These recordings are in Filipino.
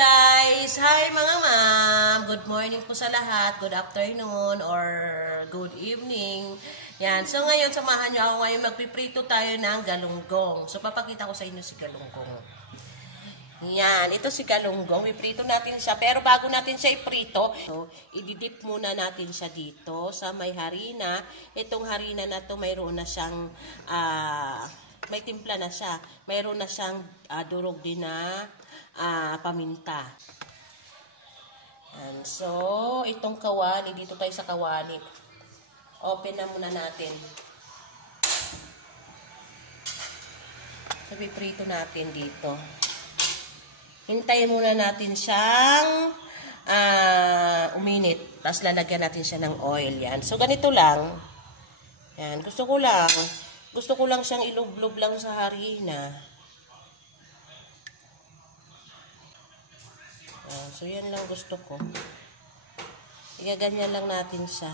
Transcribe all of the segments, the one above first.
guys! Hi mga ma'am! Good morning po sa lahat, good afternoon, or good evening. Yan. So ngayon, samahan nyo ako ngayon, magpiprito tayo ng galunggong. So papakita ko sa inyo si galunggong. Yan. Ito si galunggong. Piprito natin siya. Pero bago natin siya iprito, so, ididip muna natin siya dito sa may harina. Itong harina na to mayroon na siyang may timpla na siya. Mayroon na siyang durog din na paminta. And so, itong kawali, dito tayo sa kawali. Open na muna natin. So, piprito natin dito. Hintayin muna natin siyang uminit. Tapos lalagyan natin siya ng oil. Yan. So, ganito lang. Yan. Gusto ko lang siyang ilublob lang sa harina. So, yan lang gusto ko. Igaganyan lang natin siya.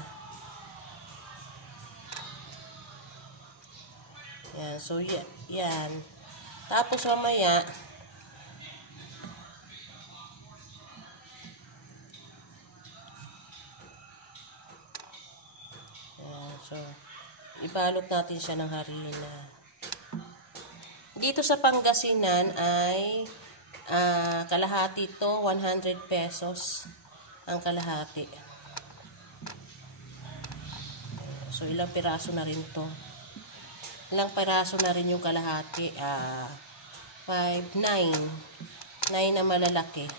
Yan. So, yan. Tapos, mamaya, so, ibalot natin siya ng harina. Dito sa Pangasinan ay kalahati to, 100 pesos ang kalahati. So, ilang piraso na rin to. Ilang piraso na rin yung kalahati. 5, 9. 9 na malalaki.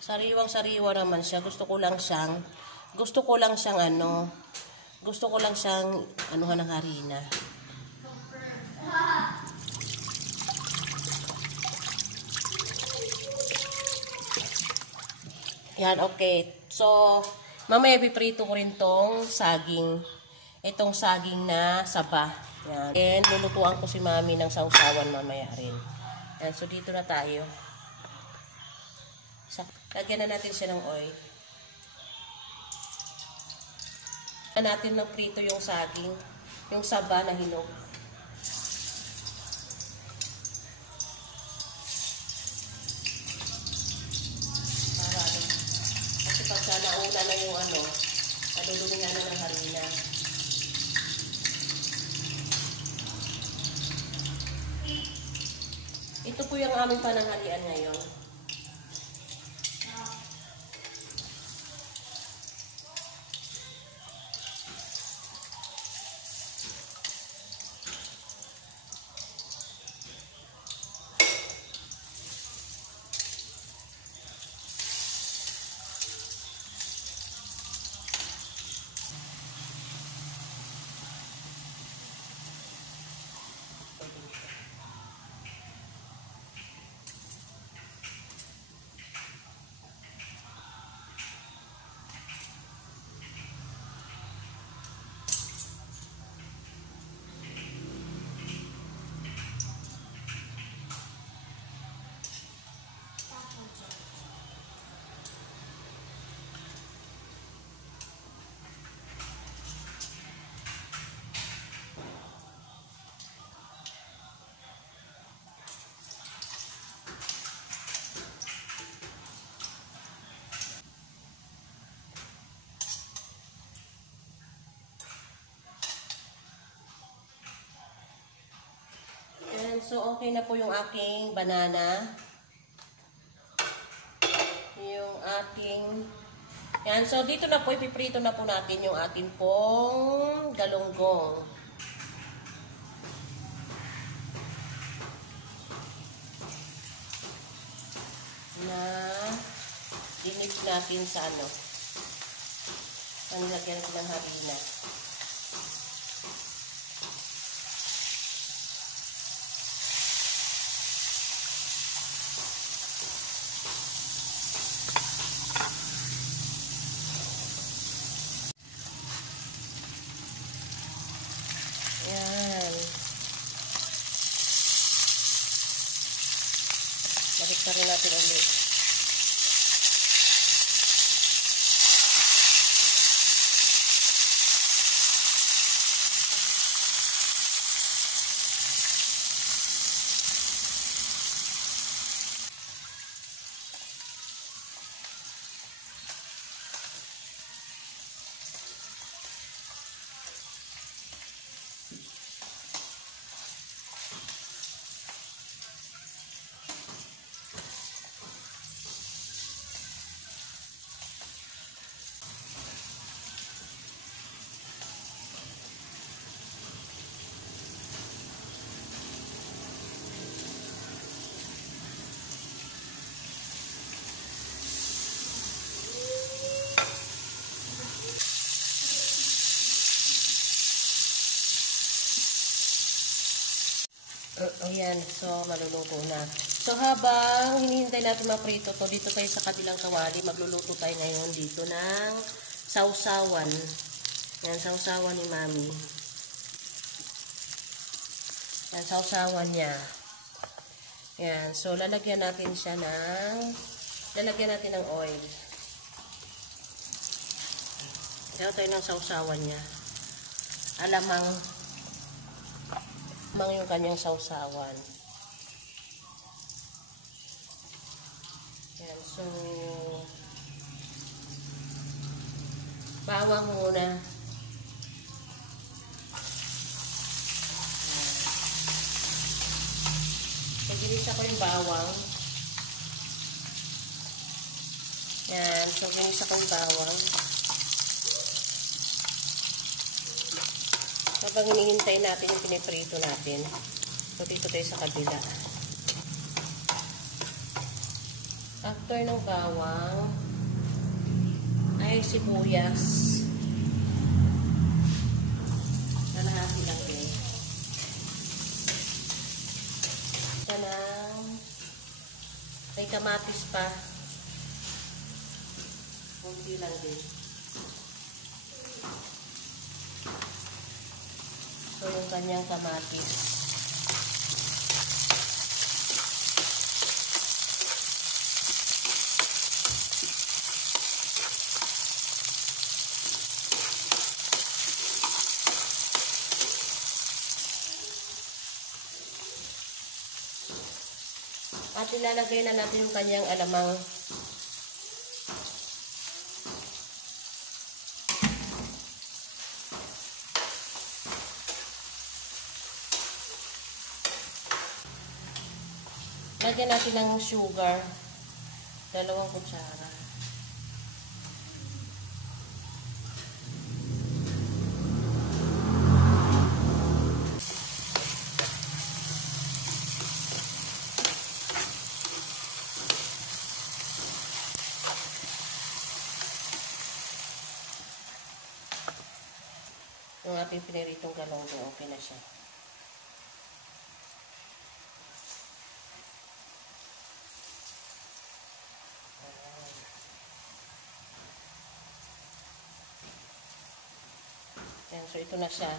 Sariwang-sariwa naman siya. Gusto ko lang siyang anuhan ng harina. Yan, okay. So, mamaya piprito ko rin tong saging. Itong saging na saba. Yan. And lulutuan ko si mami ng sausawan mamaya rin. Yan, so dito na tayo. Lagyan na natin siya ng oil. Lagyan natin ng prito yung saging, yung saba na hinog. Para kasi pagka nauna na yung nadudumingan na ng harina. Ito po yung aming pananghalian ngayon. So, okay na po yung aking banana. Yung ating... Yan. So, dito na po, ipiprito na po natin yung ating pong galunggong. Na dinip natin sa nilagyan ko ng harina. Balik na rin natin ulit. Ayan, so maluluto na. So habang hinihintay natin maprito to, dito tayo sa kabilang kawali, magluluto tayo ngayon dito ng sausawan. Yan, sausawan ni Mami. Yan, sausawan niya. Yan, so lalagyan natin ng oil. Kaya tayo ng sausawan niya. Alamang yung kanyang sausawan. Yan, so bawang muna. So, ginisa ko yung bawang. Yan, so ginisa ko yung bawang. Habang hinihintay natin yung piniprito natin. So, dito tayo sa kabila. After ng bawang, ay sibuyas. Kalahati lang din. May kamatis pa. Kunti lang din. So, yung kanyang kamatis. At ilalagay na natin yung kanyang alamang. Lagyan natin ng sugar. 2 kutsara. Yung ating piniritong galunggong, okay na siya. Yan, so ito na siya.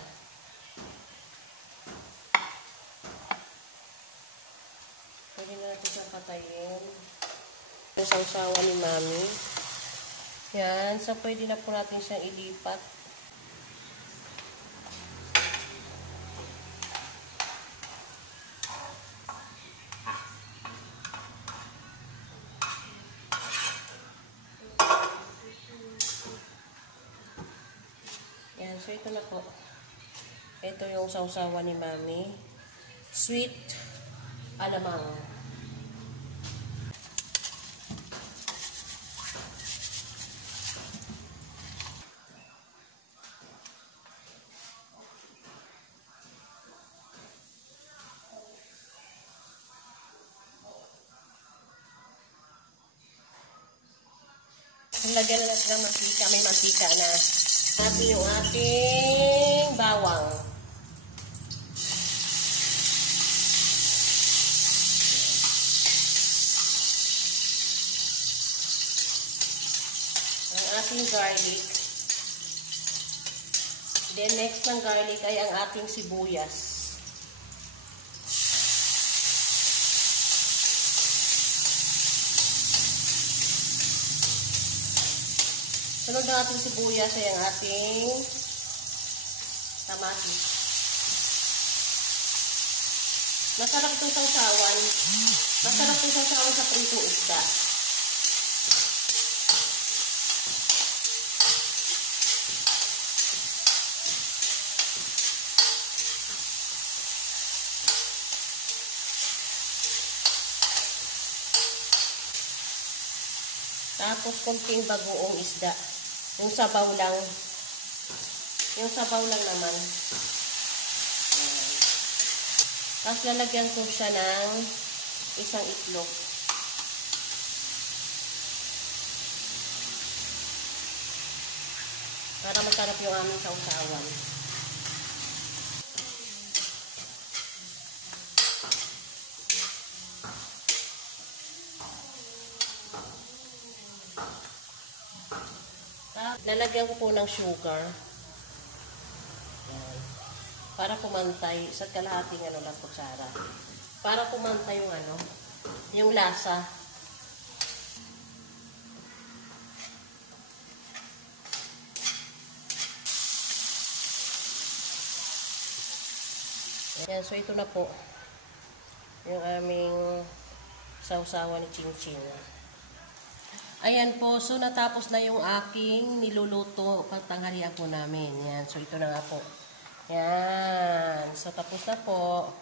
Pwede na natin siyang patayin. Yung sausawa ni Mami. Yan, so pwede na po natin siyang ilipat. Yan, so ito na po. Ito yung sausawa ni Mami. Sweet alamang. Lagyan na natin ng mantika. May mantika na. Natin yung ating bawang. Ang ating garlic. Then next ng garlic ay ang ating sibuyas. Sunod ng ating sibuyas ay ang ating kamatis. Masarap itong sausawan. Masarap itong sausawan sa pritong isda. Tapos konting bagoong isda. Yung sabaw lang. Yung sabaw lang naman. Tapos lalagyan ko siya ng isang itlog. Para masarap yung aming sausawan. Lalagyan ko po ng sugar. Yan. Para pumantay, sa kalahating ano lang kutsara. Para pumantay yung ano, yung lasa. Ayan, so ito na po yung aming sausawan ni Ching Ching. Ayan po, so natapos na yung aking niluluto pagtanghalian po namin. Yan, so ito na nga po. Yan, so tapos na po.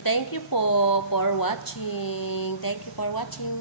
Thank you po for watching. Thank you for watching.